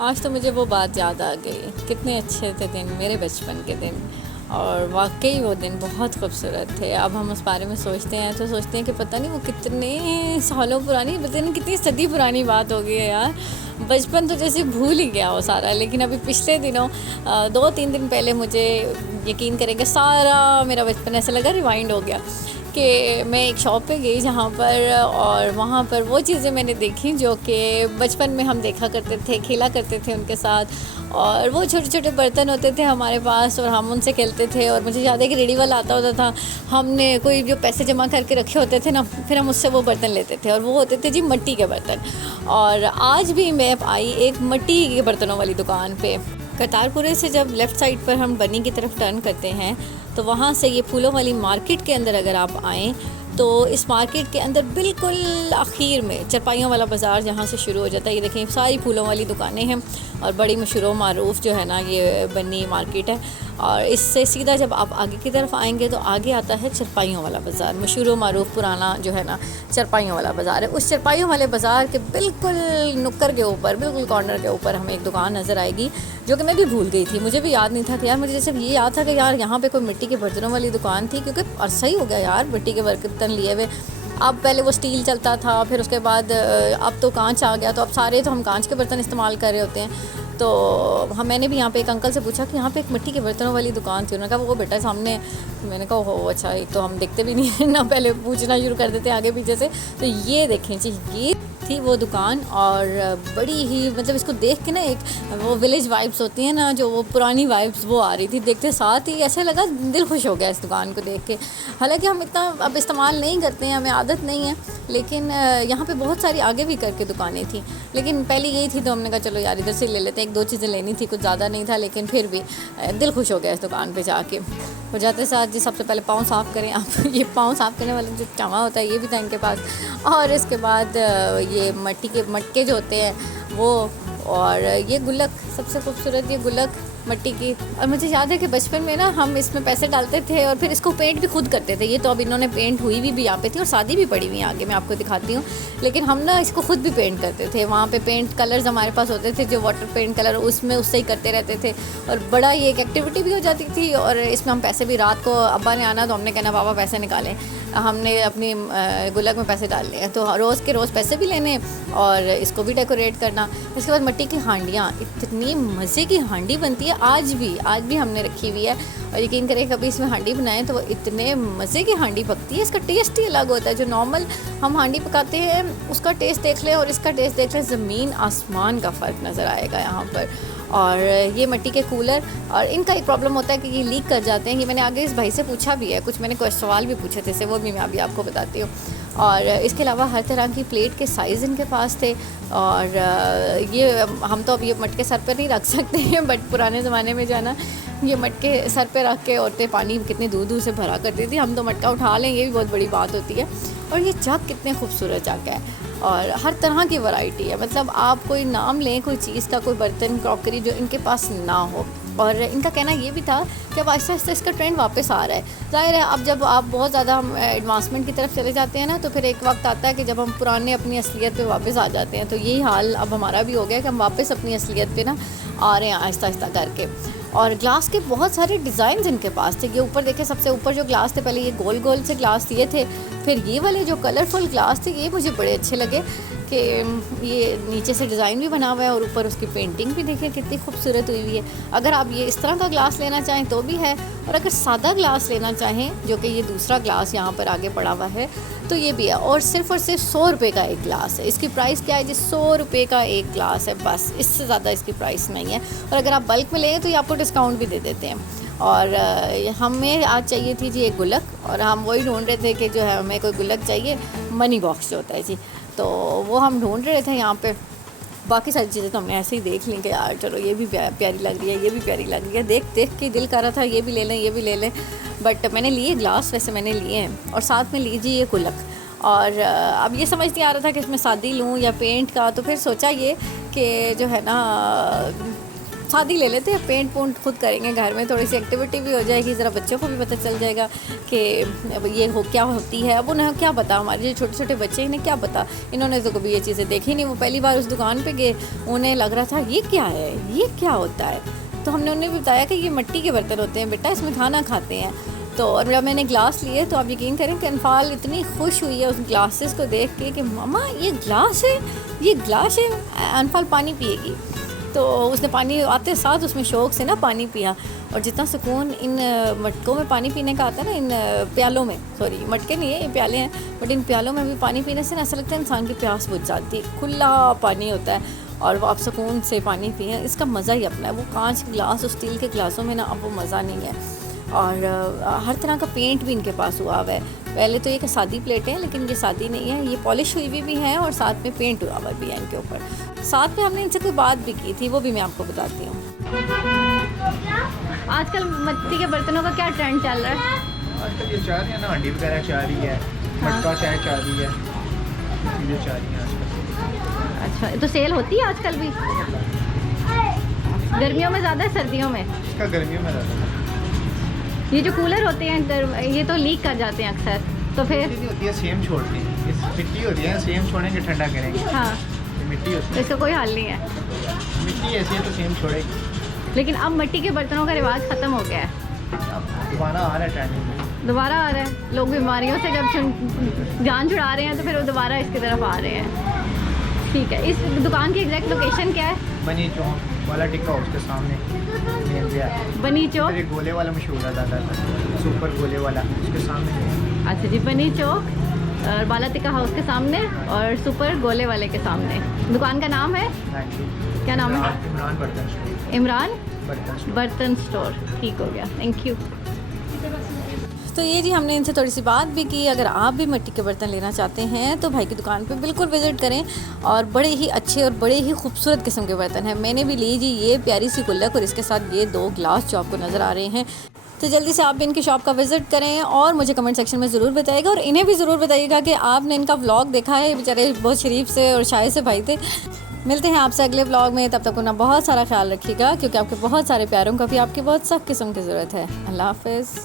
आज तो मुझे वो बात याद आ गई, कितने अच्छे थे दिन, मेरे बचपन के दिन। और वाक़ई वो दिन बहुत खूबसूरत थे। अब हम उस बारे में सोचते हैं तो सोचते हैं कि पता नहीं वो कितने सालों पुरानी, पता नहीं कितनी सदी पुरानी बात हो गई है यार। बचपन तो जैसे भूल ही गया वो सारा। लेकिन अभी पिछले दिनों 2-3 दिन पहले मुझे, यकीन करेंगे, सारा मेरा बचपन ऐसा लगा रिवाइंड हो गया कि मैं एक शॉप पे गई जहाँ पर, और वहाँ पर वो चीज़ें मैंने देखी जो कि बचपन में हम देखा करते थे, खेला करते थे उनके साथ। और वो छोटे छोटे बर्तन होते थे हमारे पास और हम उनसे खेलते थे। और मुझे याद है कि रेडी वाला आता होता था, हमने कोई जो पैसे जमा करके रखे होते थे ना, फिर हम उससे वो बर्तन लेते थे और वो होते थे जी मिट्टी के बर्तन। और आज भी मैं आई एक मिट्टी के बर्तनों वाली दुकान पे। करतारपुरे से जब लेफ़्ट साइड पर हम बनी की तरफ टर्न करते हैं तो वहाँ से ये फूलों वाली मार्केट के अंदर अगर आप आएँ तो इस मार्केट के अंदर बिल्कुल आखिर में चरपाइयों वाला बाज़ार जहाँ से शुरू हो जाता है। ये देखें, सारी फूलों वाली दुकानें हैं और बड़ी मशहूर मारूफ़ जो है ना ये बन्नी मार्केट है। और इससे सीधा जब आप आगे की तरफ आएंगे तो आगे आता है चरपाइयों वाला बाज़ार, मशहूर मारूफ़ पुराना जो है ना चरपाइयों वाला बाज़ार है। उस चरपाइयों वाले बाज़ार के बिल्कुल नुक्कर के ऊपर, बिल्कुल कॉर्नर के ऊपर हमें एक दुकान नज़र आएगी जो कि मैं भी भूल गई थी। मुझे भी याद नहीं था कि यार, मुझे जैसे ये याद था कि यार यहाँ पे कोई मिट्टी के बर्तनों वाली दुकान थी, क्योंकि अरसा ही हो गया यार मिट्टी के बर्तन लिए हुए। अब पहले वो स्टील चलता था, फिर उसके बाद अब तो कांच आ गया, तो अब सारे तो हम कांच के बर्तन इस्तेमाल कर रहे होते हैं। तो हम, मैंने भी यहाँ पे एक अंकल से पूछा कि यहाँ पे एक मिट्टी के बर्तनों वाली दुकान थी। उन्होंने कहा वो बेटा सामने। मैंने कहा हो अच्छा, एक तो हम देखते भी नहीं है ना, पहले पूछना शुरू कर देते हैं आगे पीछे से। तो ये देखें जी, ये थी वो दुकान। और बड़ी ही, मतलब इसको देख के ना एक वो विलेज वाइब्स होती हैं ना, जो वो पुरानी वाइब्स वो आ रही थी देखते साथ ही। ऐसे लगा दिल खुश हो गया इस दुकान को देख के। हालांकि हम इतना अब इस्तेमाल नहीं करते हैं, हमें आदत नहीं है, लेकिन यहाँ पे बहुत सारी आगे भी करके दुकानें थी। लेकिन पहले यही थी तो हमने कहा चलो यार इधर से ले लेते हैं। 1-2 चीज़ें लेनी थी, कुछ ज़्यादा नहीं था, लेकिन फिर भी दिल खुश हो गया इस दुकान पे जाके। और जाते साथ जी सबसे पहले पाँव साफ़ करें आप। ये पाँव साफ़ करने वाला जो चावा होता है ये भी था इनके पास। और इसके बाद ये मिट्टी के मटके जो होते हैं वो, और ये गुल्लक, सबसे खूबसूरत ये गुल्लक मिट्टी की। और मुझे याद है कि बचपन में ना हम इसमें पैसे डालते थे और फिर इसको पेंट भी खुद करते थे। ये तो अब इन्होंने पेंट हुई भी यहाँ पे थी और शादी भी पड़ी हुई है, आगे मैं आपको दिखाती हूँ। लेकिन हम ना इसको खुद भी पेंट करते थे। वहाँ पे पेंट कलर्स हमारे पास होते थे जो वाटर पेंट कलर, उसमें उससे ही करते रहते थे। और बड़ा ये एक एक्टिविटी भी हो जाती थी। और इसमें हम पैसे भी, रात को अब्बा ने आना तो हमने कहना पापा पैसे निकालें, हमने अपनी गुल्लक में पैसे डाल लिए। तो रोज़ के रोज़ पैसे भी लेने और इसको भी डेकोरेट करना। इसके बाद मिट्टी की हांडियाँ, इतनी मज़े की हांडी बनती है, आज भी हमने रखी हुई है। और यकीन करें कभी इसमें हांडी बनाएं तो वो इतने मज़े की हांडी पकती है। इसका टेस्ट ही अलग होता है। जो नॉर्मल हम हांडी पकाते हैं उसका टेस्ट देख लें और इसका टेस्ट देख लें, ज़मीन आसमान का फ़र्क नज़र आएगा यहाँ पर। और ये मिट्टी के कूलर, और इनका एक प्रॉब्लम होता है कि ये लीक कर जाते हैं। ये मैंने आगे इस भाई से पूछा भी है, कुछ मैंने कुछ सवाल भी पूछे थे, वो भी मैं अभी आपको बताती हूँ। और इसके अलावा हर तरह की प्लेट के साइज़ इनके पास थे। और ये हम तो अब ये मटके सर पर नहीं रख सकते हैं, बट पुराने ज़माने में जाना ये मटके सर पे रख के औरतें पानी कितने दूर दूर से भरा करती थी। हम तो मटका उठा लें, ये भी बहुत बड़ी बात होती है। और ये जग कितने खूबसूरत जग है और हर तरह की वैरायटी है। मतलब आप कोई नाम लें कोई चीज़ का, कोई बर्तन क्रॉकरी जो इनके पास ना हो। और इनका कहना ये भी था कि अब आहिस्ता आहिस्ता इसका ट्रेंड वापस आ रहा है। ज़ाहिर है अब जब आप बहुत ज़्यादा हम एडवांसमेंट की तरफ चले जाते हैं ना, तो फिर एक वक्त आता है कि जब हम पुराने अपनी असलियत पे वापस आ जाते हैं। तो यही हाल अब हमारा भी हो गया कि हम वापस अपनी असलियत पे ना आ रहे हैं आहिस्ता आहिस्ता करके। और ग्लास के बहुत सारे डिज़ाइन इनके पास थे। ये ऊपर देखे, सबसे ऊपर जो ग्लास थे, पहले ये गोल गोल से ग्लास दिए थे, फिर ये वाले जो कलरफुल ग्लास थे ये मुझे बड़े अच्छे लगे कि ये नीचे से डिज़ाइन भी बना हुआ है और ऊपर उसकी पेंटिंग भी देखें कितनी खूबसूरत हुई हुई है। अगर आप ये इस तरह का ग्लास लेना चाहें तो भी है, और अगर सादा ग्लास लेना चाहें, जो कि ये दूसरा ग्लास यहाँ पर आगे पड़ा हुआ है, तो ये भी है। और सिर्फ़ 100 रुपये का एक ग्लास है। इसकी प्राइस क्या है जी? 100 रुपये का एक ग्लास है, बस, इससे ज़्यादा इसकी प्राइस नहीं है। और अगर आप बल्क में लें तो ये आपको डिस्काउंट भी दे देते हैं। और हमें आज चाहिए थी जी एक गुल्लक, और हम वही ढूंढ रहे थे कि जो है हमें कोई गुल्लक चाहिए, मनी बॉक्स जो होता है जी, तो वो हम ढूंढ रहे थे यहाँ पे। बाकी सारी चीज़ें तो हमने ऐसे ही देख ली कि यार चलो ये भी प्यारी लग रही है, ये भी प्यारी लग रही है, देख देख के दिल कर रहा था ये भी ले लें, ये भी ले लें। बट मैंने लिए ग्लास, वैसे मैंने लिए हैं, और साथ में लीजिए ये गुल्लक। और अब ये समझ नहीं आ रहा था कि इसमें सादी लूँ या पेंट का। तो फिर सोचा ये कि जो है ना शादी ले लेते हैं, पेंट पूंट खुद करेंगे घर में, थोड़ी सी एक्टिविटी भी हो जाएगी, ज़रा बच्चों को भी पता चल जाएगा कि अब ये हो क्या होती है। अब उन्हें क्या पता, हमारे जो छोटे छोटे बच्चे इन्हें क्या पता, इन्होंने तो कभी ये चीज़ें देखी नहीं। वो पहली बार उस दुकान पे गए, उन्हें लग रहा था ये क्या है, ये क्या होता है। तो हमने उन्हें भी बताया कि ये मिट्टी के बर्तन होते हैं बेटा, इसमें खाना खाते हैं। तो और जब मैंने ग्लास लिए तो आप यकीन करें कि अनफाल इतनी खुश हुई है उस ग्लासेस को देख के कि मामा ये ग्लास है, ये ग्लास है। अनफाल पानी पिएगी, तो उसने पानी आते साथ उसमें शौक़ से ना पानी पिया। और जितना सुकून इन मटकों में पानी पीने का आता है ना, इन प्यालों में, सॉरी मटके नहीं है ये प्याले हैं, बट इन प्यालों में भी पानी पीने से ना ऐसा लगता है इंसान की प्यास बुझ जाती है। खुला पानी होता है और वो आप सुकून से पानी पिए, इसका मज़ा ही अपना है। वो कांच के गिलास और स्टील के गिलासों में ना अब वो मज़ा नहीं है। और हर तरह का पेंट भी इनके पास हुआ हुआ है। पहले तो ये सादी प्लेटें हैं, लेकिन ये सादी नहीं है, ये पॉलिश हुई भी हैं और साथ में पेंट हुआ हुआ भी है इनके ऊपर। साथ में हमने इनसे कोई बात भी की थी, वो भी मैं आपको बताती हूँ। आजकल मिट्टी के बर्तनों का क्या ट्रेंड चल रहा है? आजकल ये चाह रही है ना, हंडी वगैरह चाह रही है, मटका चाय चाह रही है, ये चाह रही है आजकल। अच्छा, तो सेल होती है आजकल भी? गर्मियों में ज़्यादा है, सर्दियों में? इसका गर्मियों में ज़्यादा है। ये जो कूलर होते हैं ये तो लीक कर जाते हैं अक्सर, तो फिर होती है सेम छोड़ती है, मिट्टी होती है, सेम छोड़ेंगे ठंडा करेंगे। हाँ, मिट्टी होती तो इसका कोई हल नहीं है। मिट्टी ऐसी है तो सेम छोड़ेगी। लेकिन अब मिट्टी के बर्तनों का रिवाज ख़त्म हो गया है, अब दोबारा आ रहा है ट्रेंडिंग में, दोबारा आ रहा है। लोग बीमारियों से जब जान छुड़ा रहे हैं तो फिर वो दोबारा इसकी तरफ आ रहे हैं। ठीक है, इस दुकान की एग्जैक्ट लोकेशन क्या है? बनी चौक वाला टिक्का उसके सामने बनी चौक, एक गोले वाला मशहूर है ज़्यादा, सुपर गोले वाला उसके सामने। अच्छा जी, बनी चौक और बाला टिक्का हाउस के सामने और सुपर गोले वाले के सामने। दुकान का नाम है क्या? नाम है इमरान बर्तन स्टोर। इमरान बर्तन बर्तन स्टोर। ठीक हो गया, थैंक यू। तो ये जी हमने इनसे थोड़ी सी बात भी की। अगर आप भी मिट्टी के बर्तन लेना चाहते हैं तो भाई की दुकान पे बिल्कुल विज़िट करें, और बड़े ही अच्छे और बड़े ही खूबसूरत किस्म के बर्तन हैं। मैंने भी ली जी ये प्यारी सी गुल्लक और इसके साथ ये 2 ग्लास जो आपको नज़र आ रहे हैं। तो जल्दी से आप भी इनकी शॉप का विज़िट करें और मुझे कमेंट सेक्शन में ज़रूर बताइएगा, और इन्हें भी ज़रूर बताइएगा कि आपने इनका व्लॉग देखा है। बेचारे बहुत शरीफ से और शाये से भाई थे। मिलते हैं आपसे अगले व्लॉग में, तब तक उन्हें बहुत सारा ख्याल रखिएगा, क्योंकि आपके बहुत सारे प्यारों का भी आपकी बहुत सख्त किस्म की ज़रूरत है। अल्लाह हाफ़िज़।